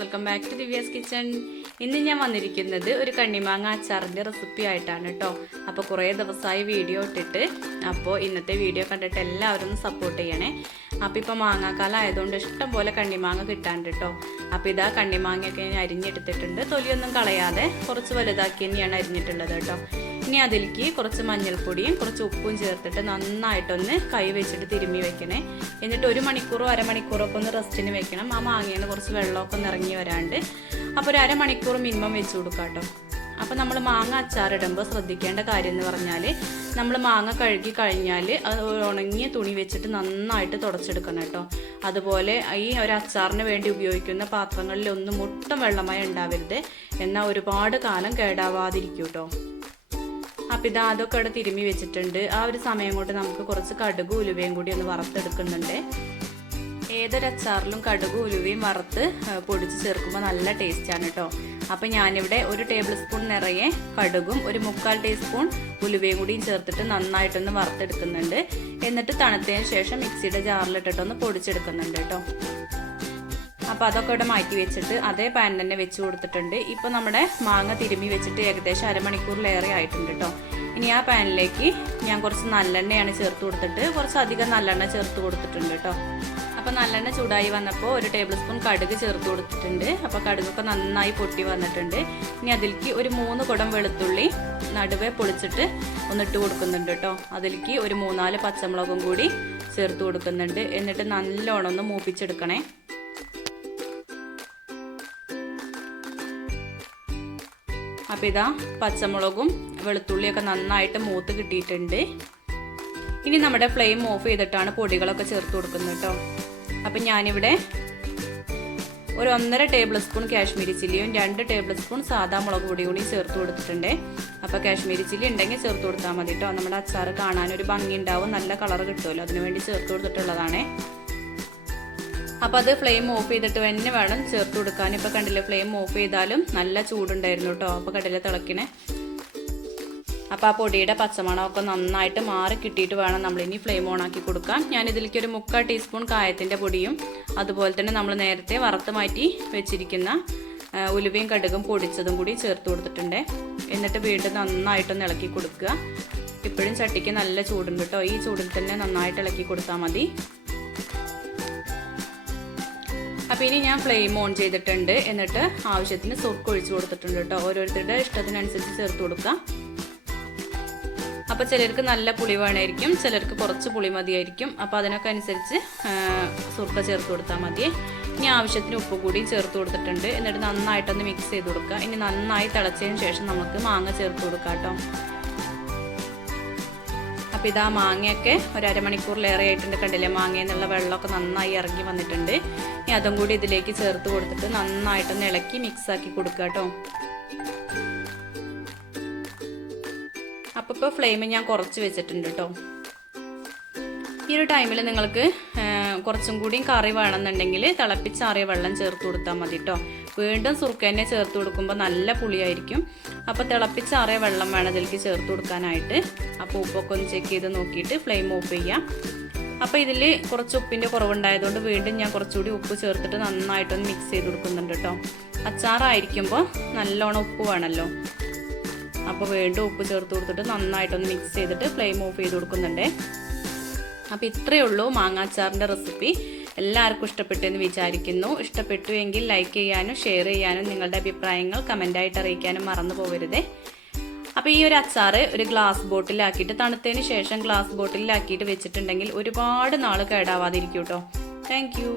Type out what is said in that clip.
Welcome back to Divya's kitchen. ഇന്ന് ഞാൻ വന്നിരിക്കുന്നത് ഒരു കണ്ണിമാങ്ങ അച്ചാറിൻ്റെ റെസിപ്പി ആയിട്ടാണ് കേട്ടോ. അപ്പോൾ കുറേ ദിവസമായി വീഡിയോ ഇട്ടിട്ട്, അപ്പോൾ ഇന്നത്തെ വീഡിയോ കണ്ടിട്ട് എല്ലാവരും സപ്പോർട്ട് ചെയ്യണേ. അപ്പോൾ ഇപ്പോൾ മാങ്ങാക്കാലം ആയതുകൊണ്ട് ഇഷ്ടം പോലെ കണ്ണിമാങ്ങ കിട്ടാണ്ട് കേട്ടോ. അപ്പോൾ ഇതാ കണ്ണിമാങ്ങയൊക്കെ ഞാൻ അരിഞ്ഞെടുത്തിട്ടുണ്ട്. തൊലിയൊന്നും കളയാതെ കുറച്ച് വലുതാക്കി തന്നെയാണ് അരിഞ്ഞിട്ടുള്ളത് കേട്ടോ. ഇനി അതിലേക്ക് കുറച്ച് മഞ്ഞൾപ്പൊടിയും കുറച്ച് ഉപ്പും ചേർത്തിട്ട് നന്നായിട്ടൊന്ന് കൈ വെച്ചിട്ട് തിരുമ്മി വെക്കണേ. എന്നിട്ട് 1 മണിക്കൂറോ അരമണിക്കൂറോ ഒക്കെ ഒന്ന് റെസ്റ്റിന് വെക്കണം. ആ മാങ്ങയിൽ കുറച്ച് വെള്ളമൊക്കെ ഒന്ന് ഇറങ്ങി വരാണ്ട്. അപ്പോൾ ഒരു അരമണിക്കൂർ മിനിമം വെച്ച് കൊടുക്കാം കേട്ടോ. അപ്പോൾ നമ്മൾ മാങ്ങ അച്ചാറിടുമ്പോൾ ശ്രദ്ധിക്കേണ്ട കാര്യം എന്ന് പറഞ്ഞാൽ, നമ്മൾ മാങ്ങ കഴുകി കഴിഞ്ഞാൽ അത് ഉണങ്ങിയ തുണി വെച്ചിട്ട് നന്നായിട്ട് തുടച്ചെടുക്കണം കേട്ടോ. അതുപോലെ ഈ ഒരു അച്ചാറിന് വേണ്ടി ഉപയോഗിക്കുന്ന പാത്രങ്ങളിലൊന്നും ഒട്ടും വെള്ളമയം ഉണ്ടാവരുത്. എന്നാൽ ഒരുപാട് കാലം കേടാവാതിരിക്കും കേട്ടോ. അപ്പോൾ ഇതാ അതൊക്കെ അവിടെ തിരുമ്മി വെച്ചിട്ടുണ്ട്. ആ ഒരു സമയം കൊണ്ട് നമുക്ക് കുറച്ച് കടുകും ഉലുവയും കൂടി ഒന്ന് വറുത്തെടുക്കുന്നുണ്ട്. ഏതൊരു അച്ചാറിലും കടുകും ഉലുവയും വറുത്ത് പൊടിച്ച് ചേർക്കുമ്പോൾ നല്ല ടേസ്റ്റാണ് കേട്ടോ. അപ്പോൾ ഞാനിവിടെ 1 ടേബിൾ സ്പൂൺ നിറയെ കടുകും 1/4 ടീസ്പൂൺ ഉലുവയും കൂടിയും ചേർത്തിട്ട് നന്നായിട്ടൊന്ന് വറുത്തെടുക്കുന്നുണ്ട്. എന്നിട്ട് തണുത്തതിന് ശേഷം മിക്സിയുടെ ജാറിലിട്ടിട്ടൊന്ന് പൊടിച്ചെടുക്കുന്നുണ്ട് കേട്ടോ. അപ്പോൾ അതൊക്കെ ഇവിടെ മാറ്റി വെച്ചിട്ട് അതേ പാൻ തന്നെ വെച്ച് കൊടുത്തിട്ടുണ്ട്. ഇപ്പോൾ നമ്മുടെ മാങ്ങ തിരുമ്മി വെച്ചിട്ട് ഏകദേശം അരമണിക്കൂറിലേറെ ആയിട്ടുണ്ട് കേട്ടോ. ഇനി ആ പാനിലേക്ക് ഞാൻ കുറച്ച് നല്ലെണ്ണയാണ് ചേർത്ത് കൊടുത്തിട്ട് കുറച്ചധികം നല്ലെണ്ണ ചേർത്ത് കൊടുത്തിട്ടുണ്ട് കേട്ടോ. അപ്പോൾ നല്ലെണ്ണ ചൂടായി വന്നപ്പോൾ 1 ടേബിൾ സ്പൂൺ കടുക് ചേർത്ത് കൊടുത്തിട്ടുണ്ട്. അപ്പോൾ കടുകൊക്കെ നന്നായി പൊട്ടി വന്നിട്ടുണ്ട്. ഇനി അതിലേക്ക് ഒരു 3 കുടം വെളുത്തുള്ളി നടുവേ പൊളിച്ചിട്ട് ഒന്നിട്ട് കൊടുക്കുന്നുണ്ട് കേട്ടോ. അതിലേക്ക് ഒരു 3-4 പച്ചമുളകും കൂടി ചേർത്ത് കൊടുക്കുന്നുണ്ട്. എന്നിട്ട് നല്ലോണം ഒന്ന് മൂപ്പിച്ചെടുക്കണേ. അപ്പോൾ ഇതാ പച്ചമുളകും വെളുത്തുള്ളിയൊക്കെ നന്നായിട്ട് മൂത്ത് കിട്ടിയിട്ടുണ്ട്. ഇനി നമ്മുടെ ഫ്ലെയിം ഓഫ് ചെയ്തിട്ടാണ് പൊടികളൊക്കെ ചേർത്ത് കൊടുക്കുന്നത് കേട്ടോ. അപ്പം ഞാനിവിടെ ഒരു 1.5 ടേബിൾ സ്പൂൺ കാശ്മീരി ചില്ലിയും 2 ടേബിൾ സ്പൂൺ സാദാ മുളക് പൊടി കൂടി ചേർത്ത് കൊടുത്തിട്ടുണ്ട്. അപ്പോൾ കാശ്മീരി ചില്ലി ഉണ്ടെങ്കിൽ ചേർത്ത് കൊടുത്താൽ മതി കേട്ടോ. നമ്മുടെ അച്ചാർ കാണാനൊരു ഭംഗി ഉണ്ടാവും, നല്ല കളർ കിട്ടുമല്ലോ, അതിനുവേണ്ടി ചേർത്ത് കൊടുത്തിട്ടുള്ളതാണേ. അപ്പോൾ അത് ഫ്ലെയിം ഓഫ് ചെയ്തിട്ട് തന്നെ വേണം ചേർത്ത് കൊടുക്കാൻ. ഇപ്പോൾ കണ്ടില്ലേ, ഫ്ലെയിം ഓഫ് ചെയ്താലും നല്ല ചൂടുണ്ടായിരുന്നു കേട്ടോ. അപ്പോൾ കണ്ടില്ലേ തിളക്കണേ. അപ്പോൾ ആ പൊടിയുടെ പച്ചമണമൊക്കെ നന്നായിട്ട് മാറി കിട്ടിയിട്ട് വേണം നമ്മളിനി ഫ്ലെയിം ഓൺ ആക്കി കൊടുക്കാൻ. ഞാനിതിലേക്ക് ഒരു 3/4 ടീസ്പൂൺ കായത്തിൻ്റെ പൊടിയും അതുപോലെ തന്നെ നമ്മൾ നേരത്തെ വറുത്ത് മാറ്റി വെച്ചിരിക്കുന്ന ഉലുവയും കടുകും പൊടിച്ചതും കൂടി ചേർത്ത് കൊടുത്തിട്ടുണ്ട്. എന്നിട്ട് വീണ്ടും നന്നായിട്ടൊന്ന് ഇളക്കി കൊടുക്കുക. ഇപ്പോഴും ചട്ടിക്ക് നല്ല ചൂടുണ്ട് കേട്ടോ. ഈ ചൂടിൽ തന്നെ നന്നായിട്ട് ഇളക്കി കൊടുത്താൽ മതി. അപ്പോൾ ഇനി ഞാൻ ഫ്ലെയിം ഓൺ ചെയ്തിട്ടുണ്ട്. എന്നിട്ട് ആവശ്യത്തിന് സുർക്ക് ഒഴിച്ച് കൊടുത്തിട്ടുണ്ട് കേട്ടോ. ഓരോരുത്തരുടെ ഇഷ്ടത്തിനനുസരിച്ച് ചേർത്ത് കൊടുക്കാം. അപ്പോൾ ചിലർക്ക് നല്ല പുളി വേണമായിരിക്കും, ചിലർക്ക് കുറച്ച് പുളി മതിയായിരിക്കും. അപ്പോൾ അതിനൊക്കെ അനുസരിച്ച് സുർക്ക ചേർത്ത് കൊടുത്താൽ മതി. ഇനി ആവശ്യത്തിന് ഉപ്പ് കൂടി ചേർത്ത് കൊടുത്തിട്ടുണ്ട്. എന്നിട്ട് നന്നായിട്ടൊന്ന് മിക്സ് ചെയ്ത് കൊടുക്കുക. ഇനി നന്നായി തിളച്ചതിന് ശേഷം നമുക്ക് മാങ്ങ ചേർത്ത് കൊടുക്കാം കേട്ടോ. അപ്പോൾ ഇതാ മാങ്ങയൊക്കെ ഒരു അരമണിക്കൂറിലേറെ ആയിട്ടുണ്ട്. കണ്ടില്ലേ, മാങ്ങയിൽ നിന്നുള്ള വെള്ളമൊക്കെ നന്നായി ഇറങ്ങി വന്നിട്ടുണ്ട്. ഇനി അതും കൂടി ഇതിലേക്ക് ചേർത്ത് കൊടുത്തിട്ട് നന്നായിട്ടൊന്ന് ഇളക്കി മിക്സാക്കി കൊടുക്കുക കേട്ടോ. അപ്പോൾ ഇപ്പോൾ ഫ്ലെയിം ഞാൻ കുറച്ച് വെച്ചിട്ടുണ്ട് കേട്ടോ. ഈ ഒരു ടൈമിൽ നിങ്ങൾക്ക് കുറച്ചും കൂടിയും കറി വേണമെന്നുണ്ടെങ്കിൽ തിളപ്പിച്ചാറിയ വെള്ളം ചേർത്ത് കൊടുത്താൽ മതി കേട്ടോ. വീണ്ടും സുർക്ക തന്നെ ചേർത്ത് കൊടുക്കുമ്പോൾ നല്ല പുളിയായിരിക്കും. അപ്പോൾ തിളപ്പിച്ചാറിയ വെള്ളം വേണം ഇതിലേക്ക് ചേർത്ത് കൊടുക്കാനായിട്ട്. അപ്പോൾ ഉപ്പൊക്കെ ഒന്ന് ചെക്ക് ചെയ്ത് നോക്കിയിട്ട് ഫ്ലെയിം ഓഫ് ചെയ്യാം. അപ്പോൾ ഇതിൽ കുറച്ച് ഉപ്പിൻ്റെ കുറവുണ്ടായതുകൊണ്ട് വീണ്ടും ഞാൻ കുറച്ചുകൂടി ഉപ്പ് ചേർത്തിട്ട് നന്നായിട്ടൊന്ന് മിക്സ് ചെയ്ത് കൊടുക്കുന്നുണ്ട് കേട്ടോ. അച്ചാറായിരിക്കുമ്പോൾ നല്ലോണം ഉപ്പ് വേണമല്ലോ. അപ്പോൾ വീണ്ടും ഉപ്പ് ചേർത്ത് കൊടുത്തിട്ട് നന്നായിട്ടൊന്ന് മിക്സ് ചെയ്തിട്ട് ഫ്ലെയിം ഓഫ് ചെയ്ത് കൊടുക്കുന്നുണ്ട്. അപ്പോൾ ഇത്രയേ ഉള്ളൂ മാങ്ങാച്ചാറിൻ്റെ റെസിപ്പി. എല്ലാവർക്കും ഇഷ്ടപ്പെട്ടെന്ന് വിചാരിക്കുന്നു. ഇഷ്ടപ്പെട്ടു എങ്കിൽ ലൈക്ക് ചെയ്യാനും ഷെയർ ചെയ്യാനും നിങ്ങളുടെ അഭിപ്രായങ്ങൾ കമൻ്റായിട്ട് അറിയിക്കാനും മറന്നു പോകരുതേ. അപ്പോൾ ഈ ഒരു അച്ചാർ ഒരു ഗ്ലാസ് ബോട്ടിലാക്കിയിട്ട് തണുത്തതിന് ശേഷം ഗ്ലാസ് ബോട്ടിലാക്കിയിട്ട് വെച്ചിട്ടുണ്ടെങ്കിൽ ഒരുപാട് നാൾ കേടാവാതിരിക്കും കേട്ടോ. Thank you.